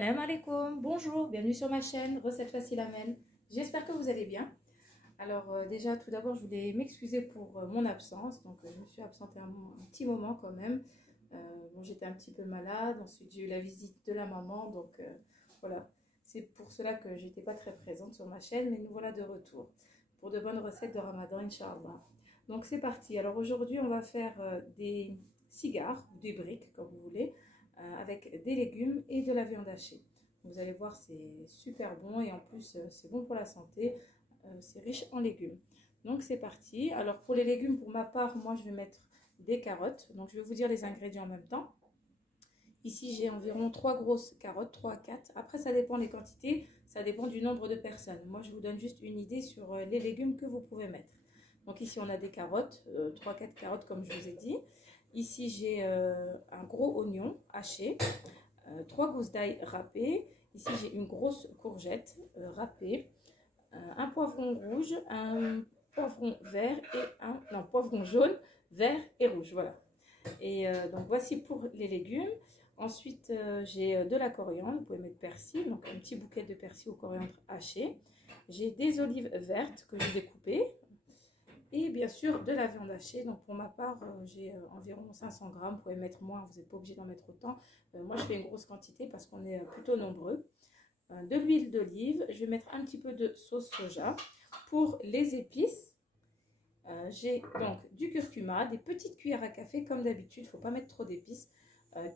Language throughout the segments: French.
Salam alaikum, bonjour, bienvenue sur ma chaîne Recettes Faciles Amen. J'espère que vous allez bien. Alors déjà tout d'abord je voulais m'excuser pour mon absence. Donc je me suis absentée un petit moment quand même. Bon, j'étais un petit peu malade, ensuite j'ai eu la visite de la maman. Donc voilà, c'est pour cela que j'étais pas très présente sur ma chaîne. Mais nous voilà de retour pour de bonnes recettes de Ramadan, Inch'Allah. Donc c'est parti. Alors aujourd'hui on va faire des cigares ou des briques comme vous voulez, avec des légumes et de la viande hachée. Vous allez voir, c'est super bon et en plus c'est bon pour la santé, c'est riche en légumes. Donc c'est parti. Alors pour les légumes, pour ma part, moi je vais mettre des carottes. Donc je vais vous dire les ingrédients en même temps. Ici j'ai environ 3 grosses carottes, 3 à 4. Après ça dépend des quantités, ça dépend du nombre de personnes. Moi je vous donne juste une idée sur les légumes que vous pouvez mettre. Donc ici on a des carottes, 3-4 carottes comme je vous ai dit. Ici, j'ai un gros oignon haché, 3 gousses d'ail râpées. Ici, j'ai une grosse courgette râpée, un poivron rouge, un poivron vert et un poivron jaune, vert et rouge. Voilà. Et donc, voici pour les légumes. Ensuite, j'ai de la coriandre. Vous pouvez mettre persil, donc un petit bouquet de persil au coriandre haché. J'ai des olives vertes que j'ai découpées. Et bien sûr de la viande hachée. Donc pour ma part j'ai environ 500 grammes. Vous pouvez mettre moins, vous n'êtes pas obligé d'en mettre autant. Moi je fais une grosse quantité parce qu'on est plutôt nombreux. De l'huile d'olive, je vais mettre un petit peu de sauce soja. Pour les épices, j'ai donc du curcuma, des petites cuillères à café comme d'habitude, il ne faut pas mettre trop d'épices.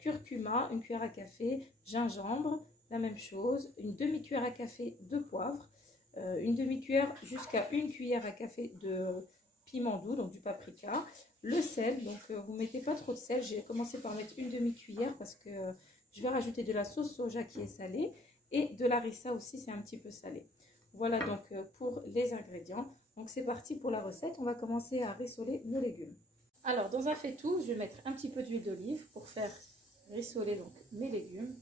Curcuma, une cuillère à café, gingembre, la même chose, une demi-cuillère à café de poivre, une demi-cuillère jusqu'à une cuillère à café de piment doux, donc du paprika, le sel. Donc vous mettez pas trop de sel, j'ai commencé par mettre une demi-cuillère parce que je vais rajouter de la sauce soja qui est salée et de la harissa aussi, c'est un petit peu salé. Voilà donc pour les ingrédients. Donc c'est parti pour la recette, on va commencer à rissoler nos légumes. Alors dans un faitout, je vais mettre un petit peu d'huile d'olive pour faire rissoler donc mes légumes.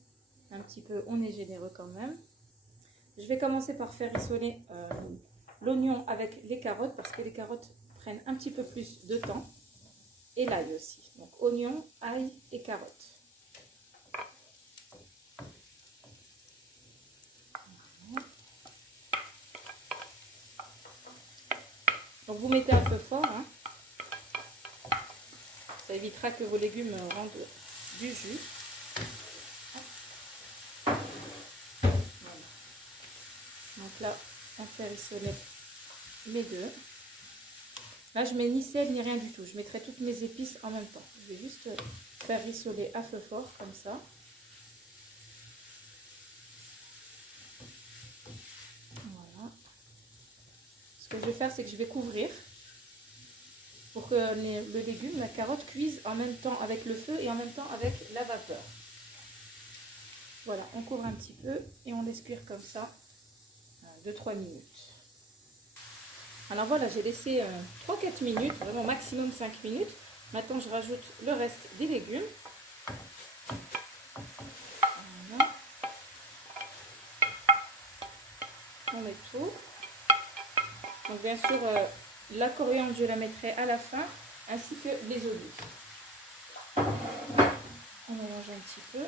Un petit peu, on est généreux quand même. Je vais commencer par faire rissoler l'oignon avec les carottes parce que les carottes prennent un petit peu plus de temps. Et l'ail aussi. Donc oignon, ail et carottes. Voilà. Donc vous mettez un feu fort. Hein. Ça évitera que vos légumes rendent du jus. Voilà. Donc là, on fait rissoler mes deux. Là, je mets ni sel ni rien du tout. Je mettrai toutes mes épices en même temps. Je vais juste faire rissoler à feu fort, comme ça. Voilà. Ce que je vais faire, c'est que je vais couvrir pour que le légume, la carotte, cuise en même temps avec le feu et en même temps avec la vapeur. Voilà, on couvre un petit peu et on laisse cuire comme ça 2-3 minutes. Alors voilà, j'ai laissé 3-4 minutes, vraiment maximum 5 minutes. Maintenant, je rajoute le reste des légumes. Voilà. On met tout. Donc bien sûr, la coriandre, je la mettrai à la fin, ainsi que les olives. On mélange un petit peu.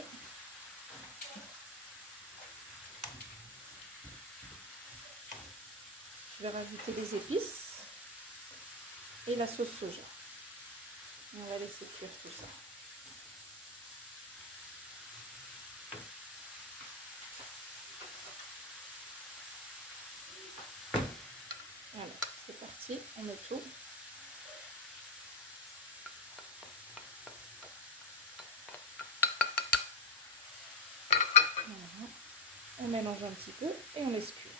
Je vais rajouter les épices et la sauce soja. On va laisser cuire tout ça. Voilà, c'est parti, on met tout. Voilà. On mélange un petit peu et on laisse cuire.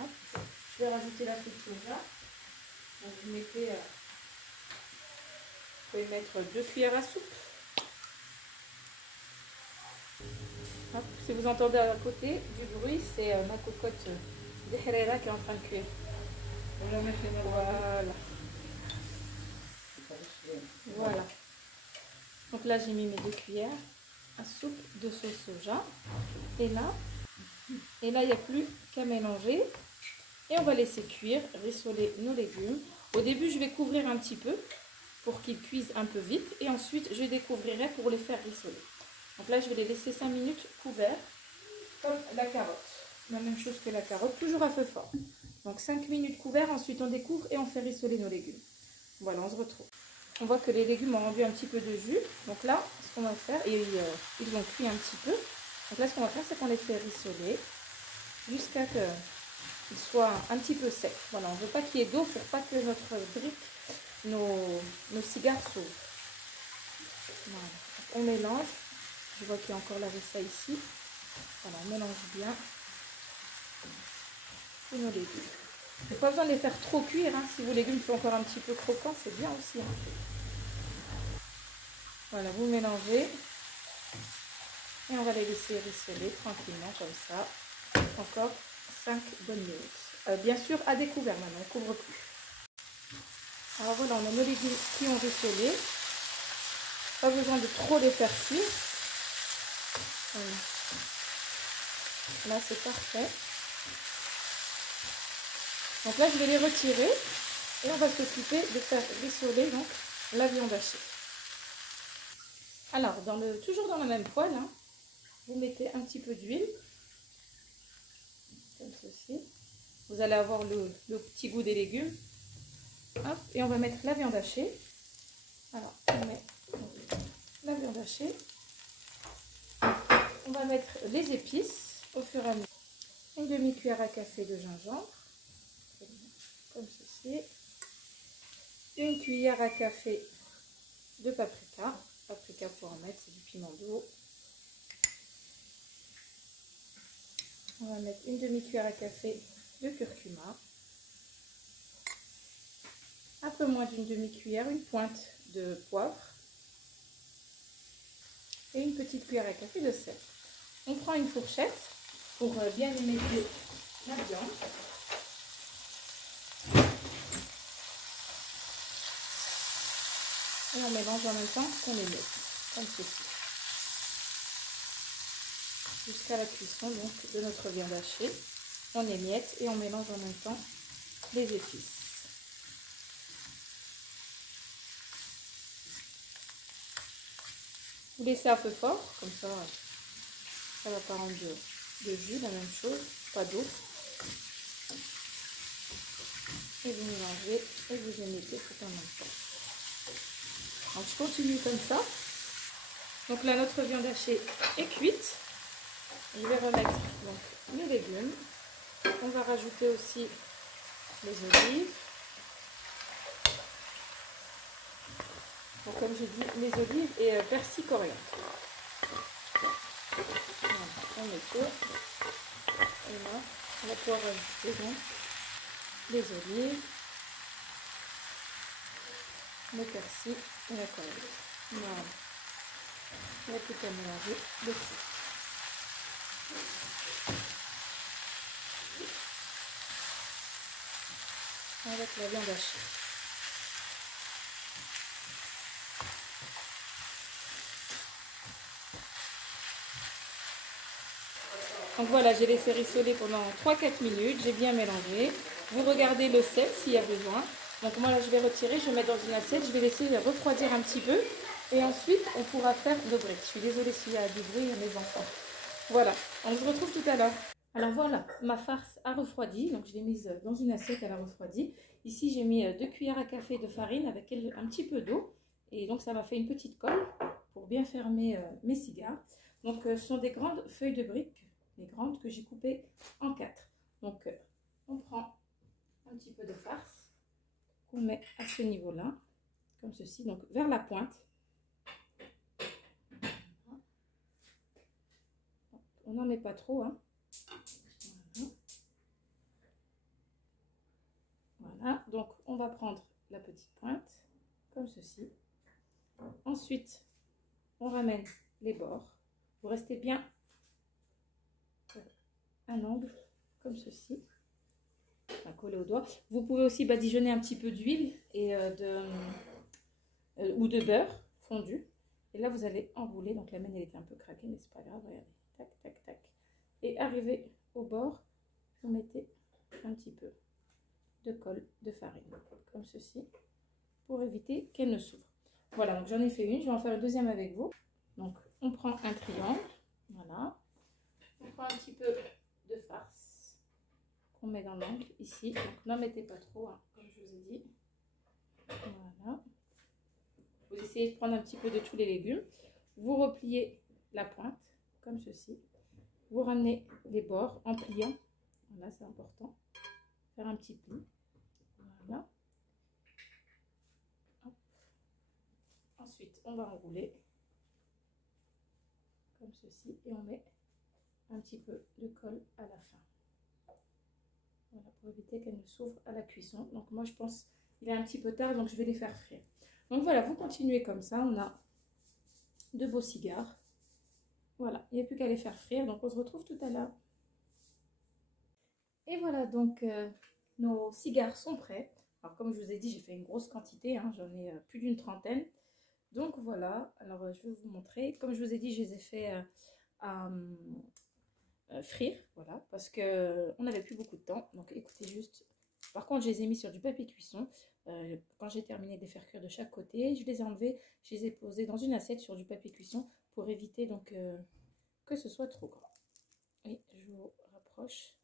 Hop. Je vais rajouter la sauce soja. Donc vous mettez, vous pouvez mettre 2 cuillères à soupe. Hop. Si vous entendez à côté du bruit, c'est ma cocotte d'Herrera qui est en train de cuire. Voilà. Voilà. Donc là j'ai mis mes 2 cuillères à soupe de sauce soja. Et là, Et là, il n'y a plus qu'à mélanger. Et on va laisser cuire, rissoler nos légumes. Au début, je vais couvrir un petit peu pour qu'ils cuisent un peu vite. Et ensuite, je découvrirai pour les faire rissoler. Donc là, je vais les laisser 5 minutes couverts, comme la carotte. La même chose que la carotte, toujours à feu fort. Donc 5 minutes couverts, ensuite on découvre et on fait rissoler nos légumes. Voilà, on se retrouve. On voit que les légumes ont rendu un petit peu de jus. Donc là, ce qu'on va faire, et ils ont cuit un petit peu. Donc là, ce qu'on va faire, c'est qu'on les fait rissoler jusqu'à ce qu'ils soient un petit peu secs. Voilà, on ne veut pas qu'il y ait d'eau pour pas que notre brique, nos cigares s'ouvrent. Voilà. On mélange. Je vois qu'il y a encore la rissa ici. Voilà, on mélange bien tous nos légumes. Il n'y a pas besoin de les faire trop cuire. Hein. Si vos légumes sont encore un petit peu croquants, c'est bien aussi. Hein. Voilà, vous mélangez. Et on va les laisser rissoler tranquillement comme ça. Encore 5 bonnes minutes. Bien sûr, à découvert maintenant, on ne couvre plus. Alors voilà, on a nos légumes qui ont rissolé. Pas besoin de trop les faire cuire. Voilà. Là, c'est parfait. Donc là, je vais les retirer et on va s'occuper de faire rissoler donc la viande hachée. Alors, toujours dans la même poêle, hein, vous mettez un petit peu d'huile, comme ceci. Vous allez avoir le petit goût des légumes. Hop, et on va mettre la viande hachée. Alors, on met la viande hachée. On va mettre les épices au fur et à mesure. Une demi-cuillère à café de gingembre, comme ceci. Une cuillère à café de paprika. Paprika pour en mettre, c'est du piment d'eau. On va mettre une demi-cuillère à café de curcuma. Un peu moins d'une demi-cuillère, une pointe de poivre. Et une petite cuillère à café de sel. On prend une fourchette pour bien émietter la viande. Et on mélange en même temps qu'on émiette, comme ceci. Jusqu'à la cuisson donc, de notre viande hachée. On émiette et on mélange en même temps les épices. Vous laissez à feu fort, comme ça, ça va pas rendre de jus, la même chose, pas d'eau. Et vous mélangez et vous émettez tout en même temps. Donc je continue comme ça. Donc là, notre viande hachée est cuite. Je vais remettre donc les légumes. On va rajouter aussi les olives. Donc, comme j'ai dit, les olives et persil coriandre. Voilà, on met tout. Et là, on va pouvoir rajouter donc les olives, le persil et la coriandre. Voilà. On va tout à mélanger dessus. Avec la viande hachée. Donc voilà, j'ai laissé rissoler pendant 3-4 minutes, j'ai bien mélangé. Vous regardez le sel s'il y a besoin. Donc moi là je vais retirer, je vais mettre dans une assiette, je vais laisser refroidir un petit peu. Et ensuite on pourra faire nos briques. Je suis désolée s'il y a du bruit, il y a mes enfants. Voilà, on se retrouve tout à l'heure. Alors voilà, ma farce a refroidi, donc je l'ai mise dans une assiette, elle a refroidi. Ici j'ai mis 2 cuillères à café de farine avec un petit peu d'eau. Et donc ça m'a fait une petite colle pour bien fermer mes cigares. Donc ce sont des grandes feuilles de briques. Les grandes que j'ai coupées en 4. Donc on prend un petit peu de farce qu'on met à ce niveau là, comme ceci, donc vers la pointe. On n'en met pas trop, hein. Voilà, donc on va prendre la petite pointe comme ceci. Ensuite on ramène les bords, vous restez bien un angle comme ceci, enfin, collé au doigt. Vous pouvez aussi badigeonner un petit peu d'huile et ou de beurre fondu. Et là vous allez enrouler. Donc la mienne elle était un peu craquée, mais c'est pas grave. Regardez, tac tac tac. Et arriver au bord, vous mettez un petit peu de colle de farine, comme ceci, pour éviter qu'elle ne s'ouvre. Voilà, donc j'en ai fait une, je vais en faire une deuxième avec vous. Donc on prend un triangle, voilà. On prend un petit peu de farce qu'on met dans l'angle ici. Donc n'en mettez pas trop, hein, comme je vous ai dit. Voilà. Vous essayez de prendre un petit peu de tous les légumes. Vous repliez la pointe, comme ceci. Vous ramenez les bords en pliant. Voilà, c'est important. Faire un petit pli. Voilà. Hop. Ensuite, on va enrouler comme ceci et on met un petit peu de colle à la fin. Voilà, pour éviter qu'elle ne s'ouvre à la cuisson. Donc moi, je pense qu'il est un petit peu tard, donc je vais les faire frire. Donc voilà, vous continuez comme ça. On a de beaux cigares. Voilà, il n'y a plus qu'à les faire frire. Donc on se retrouve tout à l'heure. Et voilà, donc nos cigares sont prêts. Alors comme je vous ai dit, j'ai fait une grosse quantité, hein, j'en ai plus d'une trentaine. Donc voilà, alors je vais vous montrer. Comme je vous ai dit, je les ai fait à frire, voilà, parce qu'on n'avait plus beaucoup de temps. Donc écoutez juste. Par contre, je les ai mis sur du papier cuisson. Quand j'ai terminé de les faire cuire de chaque côté, je les ai enlevés, je les ai posés dans une assiette sur du papier cuisson pour éviter donc que ce soit trop grand. Et je vous rapproche.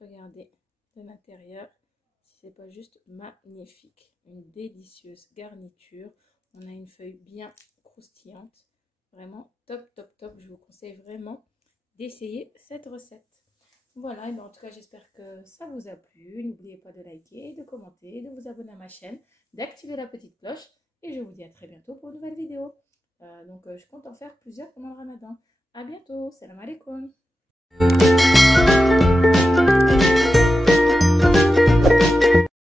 Regardez de l'intérieur, si c'est pas juste magnifique. Une délicieuse garniture. On a une feuille bien croustillante. Vraiment top, top, top. Je vous conseille vraiment d'essayer cette recette. Voilà, et bien en tout cas, j'espère que ça vous a plu. N'oubliez pas de liker, de commenter, de vous abonner à ma chaîne, d'activer la petite cloche. Et je vous dis à très bientôt pour une nouvelle vidéo. Je compte en faire plusieurs pendant le ramadan. À bientôt. Salam alaikum.